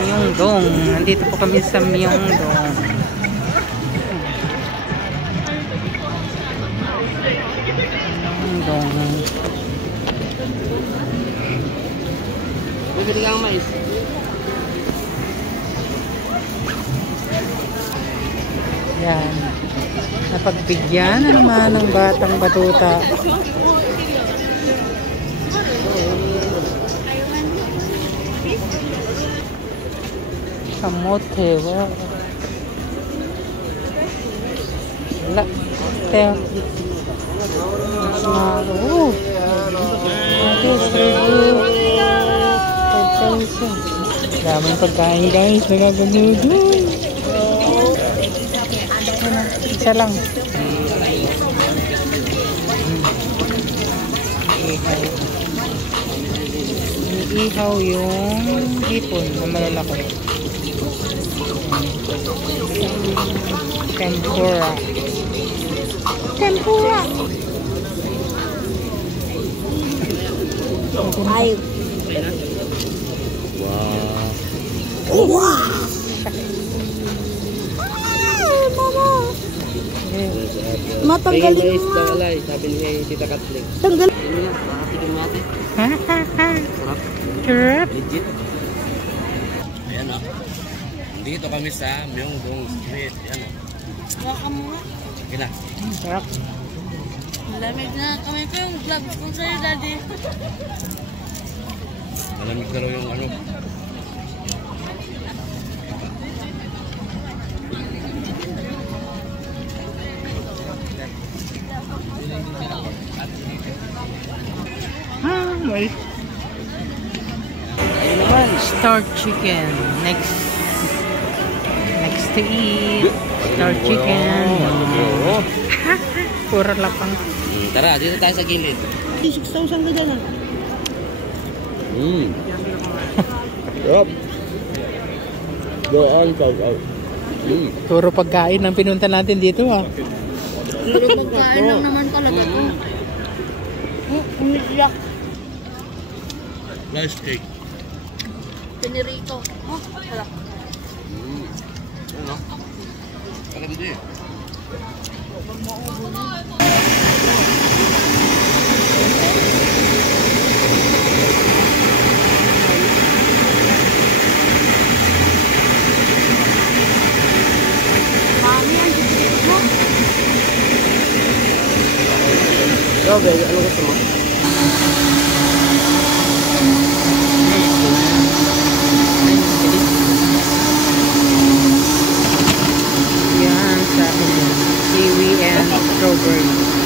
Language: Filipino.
Myeongdong. Nandito po kami sa Myeongdong. Myeongdong. Bibili kang mais. Yan. Napagbigyan na naman ng batang batuta. Kamote. Wow. Wala. Teo. Oh. Daming pagkain guys. Nagaganood. Isa lang. Iihaw yung hipon na malalaki. Tempura. Tempura. Ay. Wow. Wow. Matanggalin mo. Sabi ni Tita Kathleen. Tanggal. Tignan natin. Sarap. Legit. Ayan o. Dito kami sa Myeongdong Street. Ayan o. Baka mo nga. Sige na. Sarap. Malamig na kami ko yung gloves kong sa'yo, Daddy. Malamig na raw yung ano. Star chicken. Next to eat. Star chicken. Puro lapang. Tara, dito tayo sa gilid. 6,000 ka dyan. Yup. Doon, shout out. Puro pagkain ang pinunta natin dito ah. Puro pagkain lang naman talaga to. Umiyak. Rice cake. Pinirito. Oh, sarap. Ano? Parang hindi. Mami, ang dito mo. Grabe, ano gusto mo? Yan sa kiwi and strawberry.